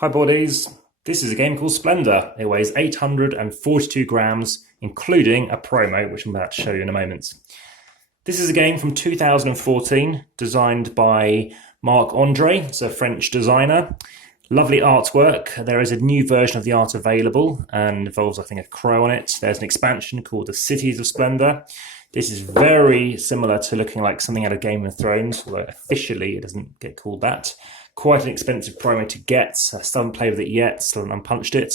Hi boardies, this is a game called Splendor. It weighs 842 grams, including a promo, which I'm about to show you in a moment. This is a game from 2014, designed by Marc-Andre, it's a French designer. Lovely artwork. There is a new version of the art available and involves, I think, a crow on it. There's an expansion called the Cities of Splendor. This is very similar to looking like something out of Game of Thrones, although officially it doesn't get called that. Quite an expensive promo to get. I still haven't played with it yet, still haven't unpunched it,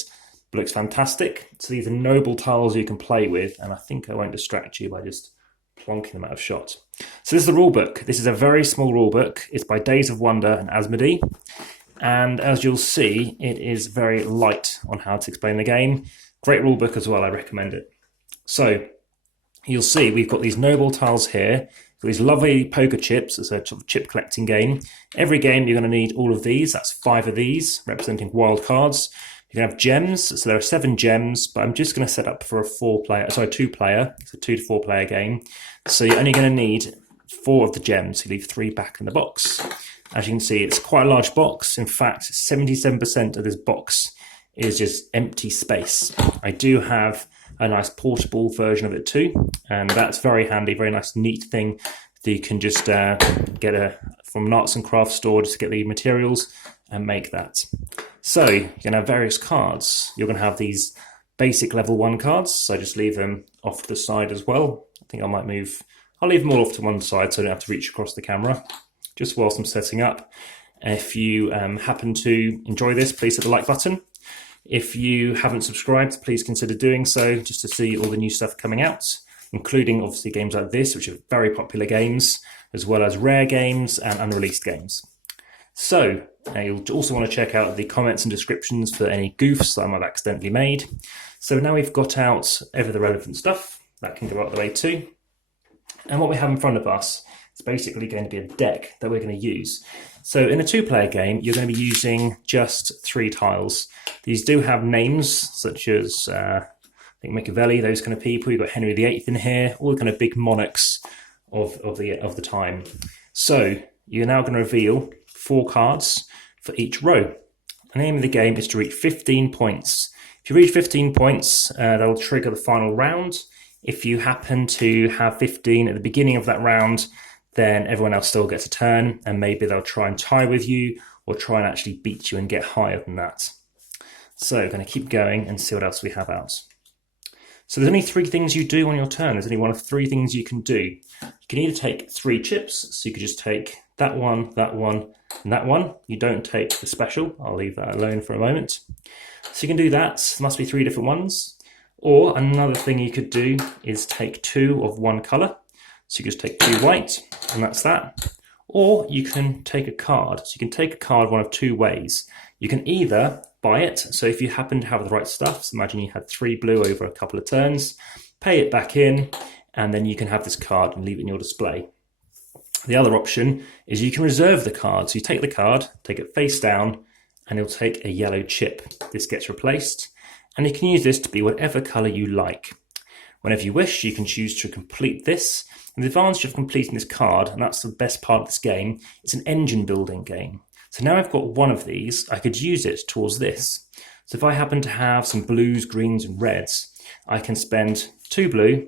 but looks fantastic. So these are noble tiles you can play with, and I think I won't distract you by just plonking them out of shot. So this is the rulebook. This is a very small rulebook. It's by Days of Wonder and Asmodee. And as you'll see, it is very light on how to explain the game. Great rulebook as well, I recommend it. So you'll see we've got these noble tiles here. These lovely poker chips. It's a chip collecting game. Every game you're going to need all of these. That's 5 of these representing wild cards. You can have gems. So there are 7 gems, but I'm just going to set up for a 2-player. It's a 2 to 4 player game. So you're only going to need 4 of the gems. You leave 3 back in the box. As you can see, it's quite a large box. In fact, 77% of this box is just empty space. I do have a nice portable version of it too, and that's very handy, very nice neat thing that you can just get from an arts and crafts store, just get the materials and make that. So you're going to have various cards. You're going to have these basic level 1 cards, so just leave them off to the side as well. I think I'll leave them all off to one side so I don't have to reach across the camera just whilst I'm setting up. If you happen to enjoy this, please hit the like button. If you haven't subscribed, please consider doing so just to see all the new stuff coming out, including obviously games like this, which are very popular games, as well as rare games and unreleased games. So you'll also want to check out the comments and descriptions for any goofs that I might have accidentally made. So now we've got out over the relevant stuff, that can go out the way too. And what we have in front of us is basically going to be a deck that we're going to use. So in a 2-player game, you're going to be using just 3 tiles. These do have names, such as I think Machiavelli, those kind of people. You've got Henry VIII in here, all the kind of big monarchs of the time. So you're now going to reveal 4 cards for each row. And the aim of the game is to reach 15 points. If you reach 15 points, that'll trigger the final round. If you happen to have 15 at the beginning of that round, then everyone else still gets a turn, and maybe they'll try and tie with you or try and actually beat you and get higher than that. So I'm going to keep going and see what else we have out. So there's only 3 things you do on your turn. There's only one of 3 things you can do. You can either take 3 chips, so you could just take that one, and that one. You don't take the special. I'll leave that alone for a moment. So you can do that. There must be 3 different ones. Or another thing you could do is take 2 of one colour. So you just take 2 white, and that's that. Or you can take a card. So you can take a card one of 2 ways. You can either buy it. So if you happen to have the right stuff, so imagine you had 3 blue over a couple of turns, pay it back in, and then you can have this card and leave it in your display. The other option is you can reserve the card. So you take the card, take it face down, and it'll take a yellow chip. This gets replaced, and you can use this to be whatever colour you like. Whenever you wish, you can choose to complete this. And the advantage of completing this card, and that's the best part of this game, it's an engine building game. So now I've got one of these, I could use it towards this. So if I happen to have some blues, greens and reds, I can spend 2 blue,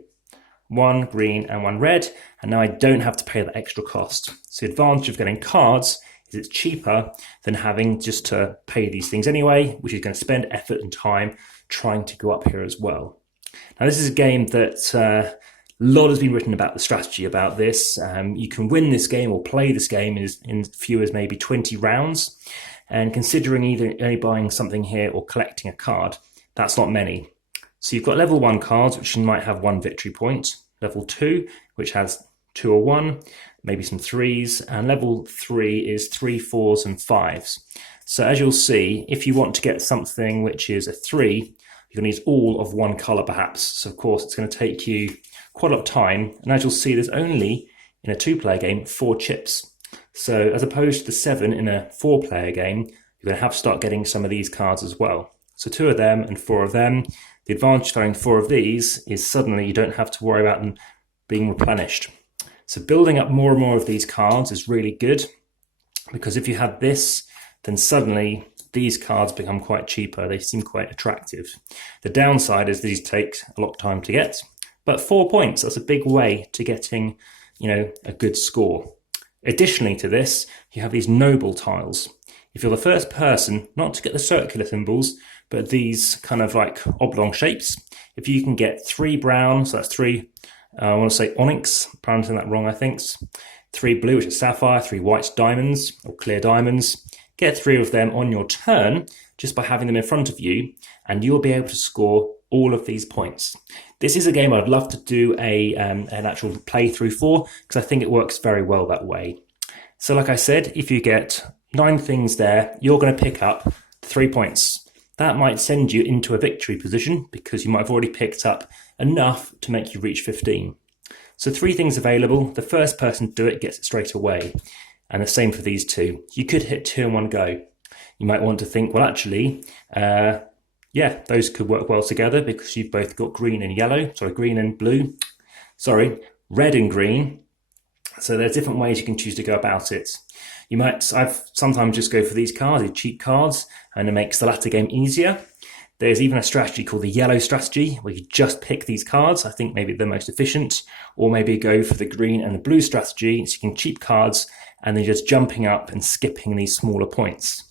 1 green and 1 red, and now I don't have to pay that extra cost. So the advantage of getting cards is it's cheaper than having just to pay these things anyway, which is going to spend effort and time trying to go up here as well. Now this is a game that a lot has been written about the strategy about this. You can win this game or play this game in few as maybe 20 rounds. And considering either only buying something here or collecting a card, that's not many. So you've got level 1 cards, which might have 1 victory point. Level 2, which has 2 or 1, maybe some 3s. And level 3 is 3, 4s and 5s. So as you'll see, if you want to get something which is a 3, you're going to need all of 1 colour perhaps. So of course it's going to take you quite a lot of time. And as you'll see, there's only, in a 2-player game, 4 chips. So as opposed to the 7 in a 4-player game, you're going to have to start getting some of these cards as well. So 2 of them and 4 of them. The advantage of having 4 of these is suddenly you don't have to worry about them being replenished. So building up more and more of these cards is really good, because if you had this, then suddenly these cards become quite cheaper. They seem quite attractive. The downside is these take a lot of time to get, but 4 points, that's a big way to getting, a good score. Additionally to this, you have these noble tiles. If you're the first person not to get the circular symbols, but these kind of like oblong shapes, if you can get 3 brown, so that's 3, I want to say onyx, I'm pronouncing that wrong I think, 3 blue, which is sapphire, 3 white diamonds, or clear diamonds, get 3 of them on your turn, just by having them in front of you, and you'll be able to score all of these points. This is a game I'd love to do an actual playthrough for, because I think it works very well that way. So like I said, if you get 9 things there, you're going to pick up 3 points. That might send you into a victory position, because you might have already picked up enough to make you reach 15. So 3 things available, the first person to do it gets it straight away. And the same for these 2. You could hit 2 in one go. You might want to think, well actually, those could work well together because you've both got green and red and green. So there's different ways you can choose to go about it. I've sometimes just go for these cards, these cheap cards, and it makes the latter game easier. There's even a strategy called the yellow strategy, where you just pick these cards. I think maybe the most efficient, or maybe go for the green and the blue strategy, so you can cheap cards, and then just jumping up and skipping these smaller points.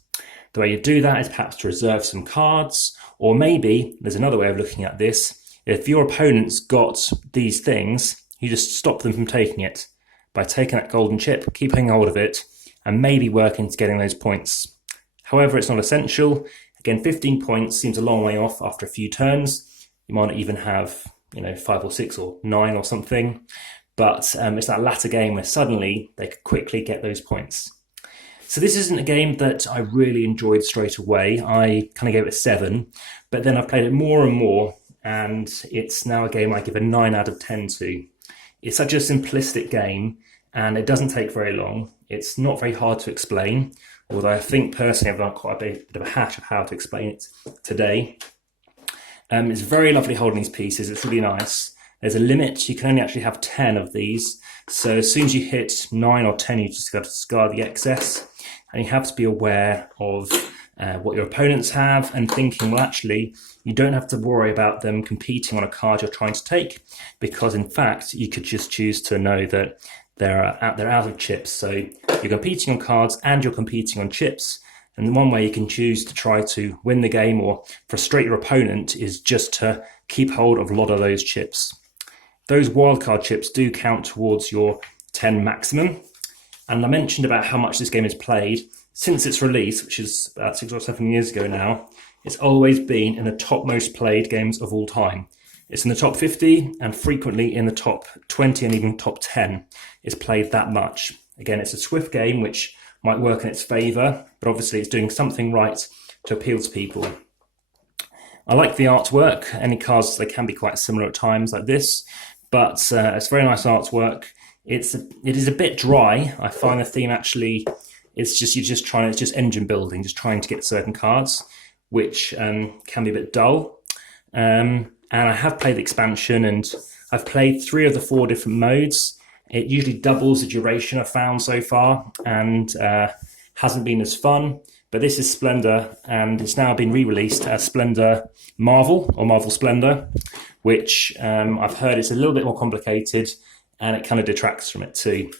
The way you do that is perhaps to reserve some cards, or maybe there's another way of looking at this. If your opponent's got these things, you just stop them from taking it by taking that golden chip, keeping hold of it, and maybe working to getting those points. However, it's not essential. Again, 15 points seems a long way off after a few turns. You might not even have, 5 or 6 or 9 or something. But it's that latter game where suddenly they could quickly get those points. So this isn't a game that I really enjoyed straight away. I kind of gave it a 7, but then I've played it more and more, and it's now a game I give a 9 out of 10 to. It's such a simplistic game, and it doesn't take very long. It's not very hard to explain, although I think personally I've done quite a bit of a hash of how to explain it today. It's very lovely holding these pieces. It's really nice. There's a limit. You can only actually have 10 of these. So as soon as you hit 9 or 10, you just got to discard the excess. And you have to be aware of what your opponents have, and thinking, well, actually, you don't have to worry about them competing on a card you're trying to take, because in fact, you could just choose to know that they're out of chips. So you're competing on cards and you're competing on chips. And one way you can choose to try to win the game or frustrate your opponent is just to keep hold of a lot of those chips. Those wildcard chips do count towards your 10 maximum. And I mentioned about how much this game is played. Since its release, which is about 6 or 7 years ago now, it's always been in the top most played games of all time. It's in the top 50 and frequently in the top 20 and even top 10. It's played that much. Again, it's a swift game which might work in its favour, but obviously it's doing something right to appeal to people. I like the artwork. Any cards, they can be quite similar at times like this, but it's very nice artwork. It is a bit dry. I find the theme actually, it's just engine building, just trying to get certain cards, which can be a bit dull. And I have played the expansion, and I've played 3 of the 4 different modes. It usually doubles the duration I've found so far, and hasn't been as fun. But this is Splendor, and it's now been re-released as Splendor Marvel, or Marvel Splendor, which I've heard is a little bit more complicated, and it kind of detracts from it too.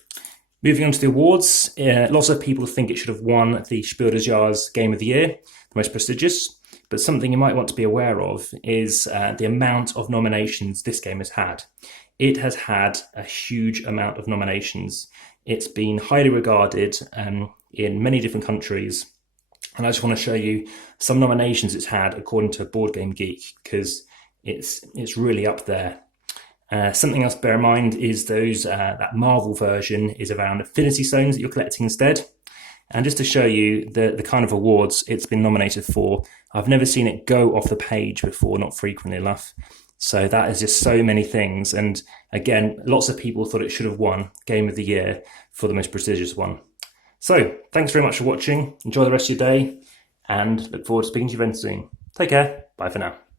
Moving on to the awards, lots of people think it should have won the Spiel des Jahres Game of the Year, the most prestigious. But something you might want to be aware of is the amount of nominations this game has had. It has had a huge amount of nominations. It's been highly regarded in many different countries. And I just want to show you some nominations it's had according to Board Game Geek, because it's really up there. Something else to bear in mind is that Marvel version is around Affinity Stones that you're collecting instead. And just to show you the kind of awards it's been nominated for, I've never seen it go off the page before, not frequently enough. So that is just so many things. And again, lots of people thought it should have won Game of the Year for the most prestigious one. So thanks very much for watching. Enjoy the rest of your day, and look forward to speaking to you very soon. Take care. Bye for now.